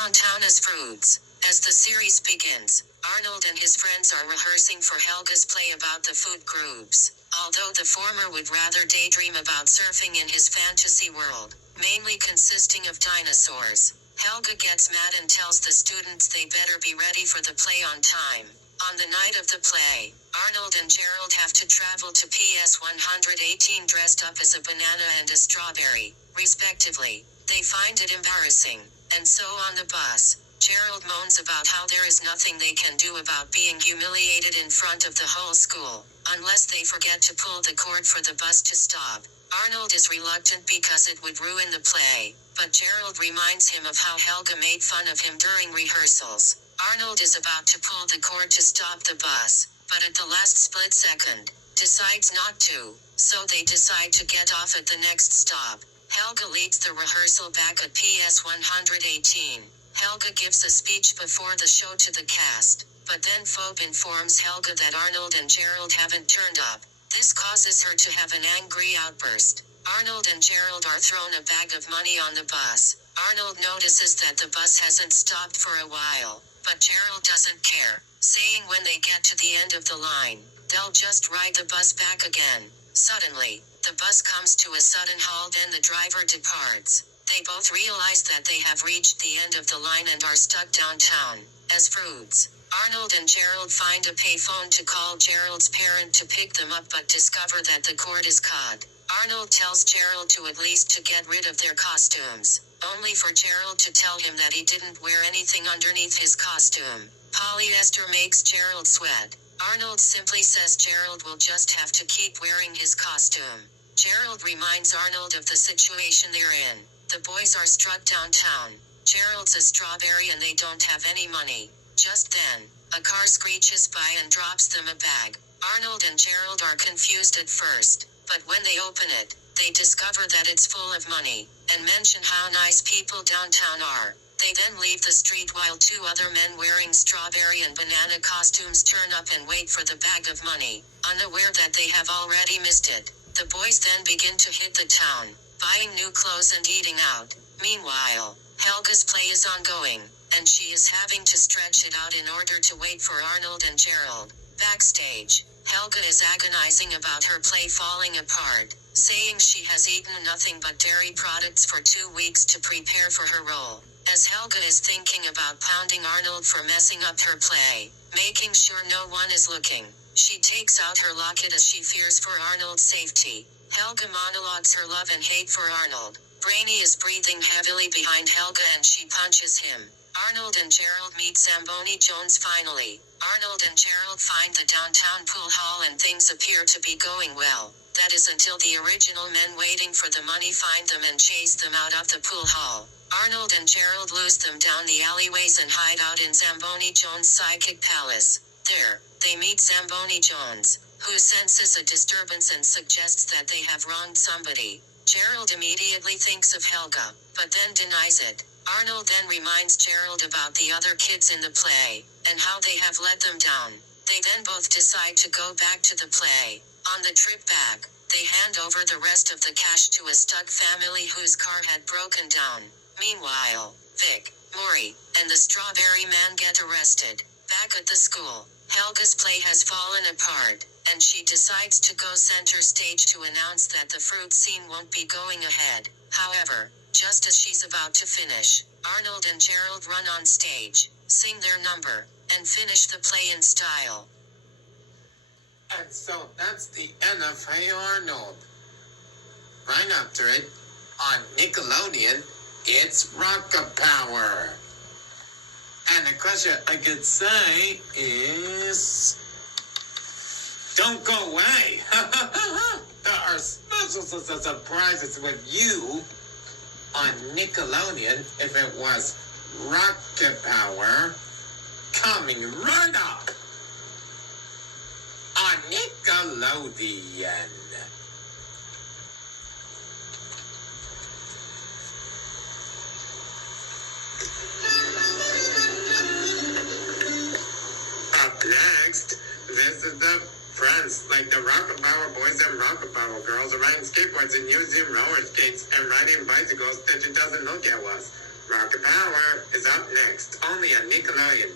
Downtown as Fruits. As the series begins, Arnold and his friends are rehearsing for Helga's play about the food groups. Although the former would rather daydream about surfing in his fantasy world, mainly consisting of dinosaurs, Helga gets mad and tells the students they better be ready for the play on time. On the night of the play, Arnold and Gerald have to travel to PS 118 dressed up as a banana and a strawberry, respectively. They find it embarrassing. And so on the bus, Gerald moans about how there is nothing they can do about being humiliated in front of the whole school, unless they forget to pull the cord for the bus to stop. Arnold is reluctant because it would ruin the play, but Gerald reminds him of how Helga made fun of him during rehearsals. Arnold is about to pull the cord to stop the bus, but at the last split second, decides not to, so they decide to get off at the next stop. Helga leads the rehearsal back at PS 118. Helga gives a speech before the show to the cast, but then Phoebe informs Helga that Arnold and Gerald haven't turned up. This causes her to have an angry outburst. Arnold and Gerald are thrown a bag of money on the bus. Arnold notices that the bus hasn't stopped for a while, but Gerald doesn't care, saying when they get to the end of the line, they'll just ride the bus back again. Suddenly, the bus comes to a sudden halt and the driver departs. They both realize that they have reached the end of the line and are stuck downtown, as Fruits. Arnold and Gerald find a payphone to call Gerald's parent to pick them up but discover that the cord is cut. Arnold tells Gerald to at least to get rid of their costumes, only for Gerald to tell him that he didn't wear anything underneath his costume. Polyester makes Gerald sweat. Arnold simply says Gerald will just have to keep wearing his costume. Gerald reminds Arnold of the situation they're in. The boys are struck downtown. Gerald's a strawberry and they don't have any money. Just then, a car screeches by and drops them a bag. Arnold and Gerald are confused at first, but when they open it, they discover that it's full of money, and mention how nice people downtown are. They then leave the street while two other men wearing strawberry and banana costumes turn up and wait for the bag of money, unaware that they have already missed it. The boys then begin to hit the town, buying new clothes and eating out. Meanwhile, Helga's play is ongoing, and she is having to stretch it out in order to wait for Arnold and Gerald. Backstage, Helga is agonizing about her play falling apart, saying she has eaten nothing but dairy products for 2 weeks to prepare for her role. As Helga is thinking about pounding Arnold for messing up her play, making sure no one is looking, she takes out her locket as she fears for Arnold's safety. Helga monologues her love and hate for Arnold. Brainy is breathing heavily behind Helga and she punches him. Arnold and Gerald meet Zamboni Jones finally. Arnold and Gerald find the downtown pool hall and things appear to be going well. That is until the original men waiting for the money find them and chase them out of the pool hall. Arnold and Gerald lose them down the alleyways and hide out in Zamboni Jones' psychic palace. There, they meet Zamboni Jones, who senses a disturbance and suggests that they have wronged somebody. Gerald immediately thinks of Helga, but then denies it. Arnold then reminds Gerald about the other kids in the play, and how they have let them down. They then both decide to go back to the play. On the trip back, they hand over the rest of the cash to a stuck family whose car had broken down. Meanwhile, Vic, Maury, and the Strawberry Man get arrested. Back at the school, Helga's play has fallen apart, and she decides to go center stage to announce that the fruit scene won't be going ahead. However, just as she's about to finish, Arnold and Gerald run on stage, sing their number, and finish the play in style. And so that's the end of Hey Arnold. Right after it, on Nickelodeon, it's Rockapower. And the question I could say is, don't go away. There are special surprises with you on Nickelodeon if it was Rockapower coming right up on Nickelodeon. Up next, this is the friends, like the Rockapower boys and Rockapower girls, are riding skateboards and using roller skates and riding bicycles that she doesn't look at us. Rocket Power is up next, only on Nickelodeon.